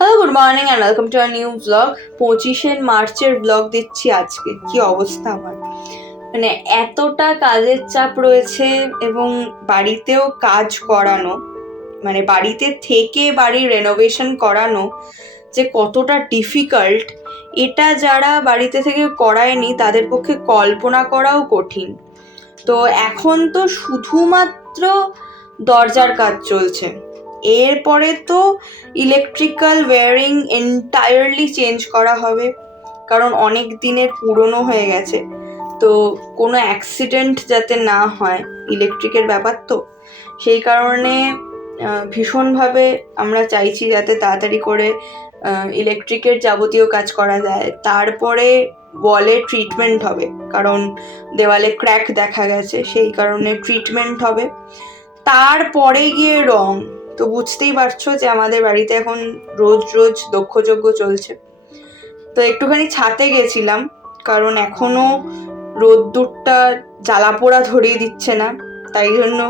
Hello, good morning and welcome to our new blog. 25শে মার্চের blog দিচ্ছি আজকে। কি অবস্থা আমার, মানে এতটা কাজের চাপ রয়েছে এবং বাড়িতেও কাজ করানো, মানে বাড়িতে থেকে বাড়ির রেনোভেশন করানো যে কতটা ডিফিকাল্ট, এটা যারা বাড়িতে থেকে করায়নি তাদের পক্ষে কল্পনা করাও কঠিন। তো এখন তো শুধুমাত্র দরজার কাজ চলছে, এরপরে তো ইলেকট্রিক্যাল ওয়্যারিং এন্টায়ারলি চেঞ্জ করা হবে, কারণ অনেক দিনের পুরনো হয়ে গেছে। তো কোনো অ্যাক্সিডেন্ট যাতে না হয়, ইলেকট্রিকের ব্যাপার তো, সেই কারণে ভীষণভাবে আমরা চাইছি যাতে তাড়াতাড়ি করে ইলেকট্রিকের যাবতীয় কাজ করা যায়। তারপরে ওয়ালে ট্রিটমেন্ট হবে, কারণ দেওয়ালে ক্র্যাক দেখা গেছে, সেই কারণে ট্রিটমেন্ট হবে। তারপরে গিয়ে রং। তো বুঝতেই পারছো যে আমাদের বাড়িতে এখন রোজ রোজ দক্ষযজ্ঞ চলছে। তো একটুখানি ছাতে গেছিলাম, কারণ এখনো রোদ্দুরটা জ্বালা পোড়া ধরিয়ে দিচ্ছে না, তাই জন্য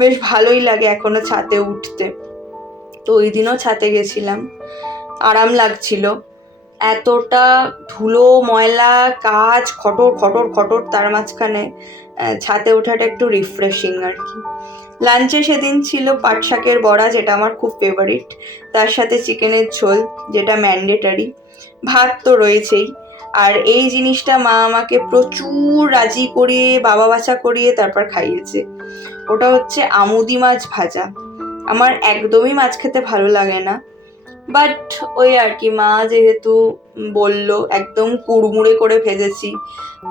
বেশ ভালোই লাগে এখনো ছাতে উঠতে। তো ওই দিনও ছাতে গেছিলাম, আরাম লাগছিল। এতটা ধুলো ময়লা কাজ খটর খটর খটর, তার মাঝখানে ছাতে ওঠাটা একটু রিফ্রেশিং আর কি। লাঞ্চে সেদিন ছিল পাট শাকের বড়া, যেটা আমার খুব ফেভারিট, তার সাথে চিকেনের ঝোল, যেটা ম্যান্ডেটারি। ভাত তো রয়েছেই, আর এই জিনিসটা মা আমাকে প্রচুর রাজি করিয়ে বাবা বাছা করিয়ে তারপর খাইয়েছে। ওটা হচ্ছে আমুদি মাছ ভাজা। আমার একদমই মাছ খেতে ভালো লাগে না, বাট ওই আর কি, মা যেহেতু বললো, একদম কুড়মুড়ে করে ভেজেছি,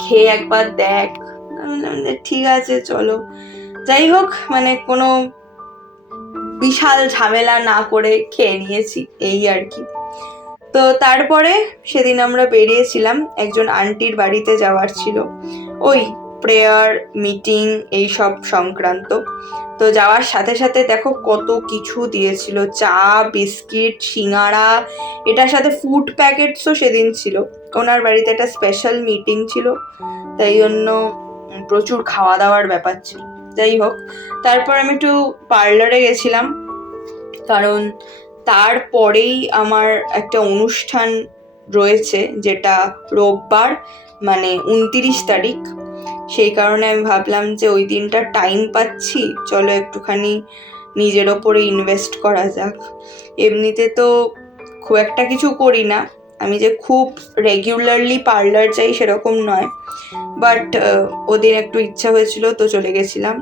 খেয়ে একবার দেখ। আমি বললাম যে ঠিক আছে চলো। যাই হোক, মানে কোনো বিশাল ঝামেলা না করে খেয়ে নিয়েছি, এই আর কি। তো তারপরে সেদিন আমরা বেরিয়েছিলাম, একজন আন্টির বাড়িতে যাওয়ার ছিল, ওই প্রেয়ার মিটিং এইসব সংক্রান্ত। তো যাওয়ার সাথে সাথে দেখো কত কিছু দিয়েছিল, চা বিস্কিট সিঙ্গাড়া, এটার সাথে ফুড প্যাকেটসও সেদিন ছিল। ওনার বাড়িতে একটা স্পেশাল মিটিং ছিল, তাই জন্য প্রচুর খাওয়া দাওয়ার ব্যাপার ছিল। যাই হোক, তারপর আমি একটু পার্লারে গেছিলাম, কারণ তারপরেই আমার একটা অনুষ্ঠান রয়েছে, যেটা রোববার, মানে 29 তারিখ। সেই কারণে আমি ভাবলাম যে ওই দিনটা টাইম পাচ্ছি, চলো একটুখানি নিজের ওপরে ইনভেস্ট করা যাক। এমনিতে তো খুব একটা কিছু করি না, আমি যে খুব রেগুলারলি পার্লার যাই সেরকম নয়, বাট ওদিন একটু ইচ্ছা হয়েছিল তো চলে গেছিলাম।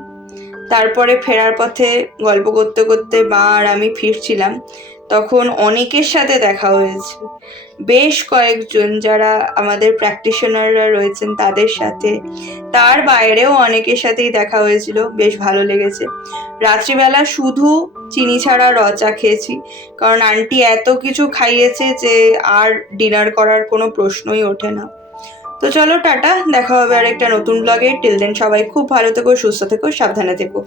তারপরে ফেরার পথে গল্প করতে করতে মা আর আমি ফিরছিলাম, তখন অনেকের সাথে দেখা হয়েছে, বেশ কয়েকজন যারা আমাদের প্র্যাকটিশনাররা রয়েছেন তাদের সাথে, তার বাইরেও অনেকের সাথেই দেখা হয়েছিল, বেশ ভালো লেগেছে। রাত্রিবেলা শুধু চিনি ছাড়া চা খেয়েছি, কারণ আন্টি এত কিছু খাইয়েছে যে আর ডিনার করার কোনো প্রশ্নই ওঠে না। তো চলো টাটা, দেখা হবে আর একটা নতুন ব্লগে। টিল দেন সবাই খুব ভালো থেকো, সুস্থ থেকো, সাবধানে থেকো।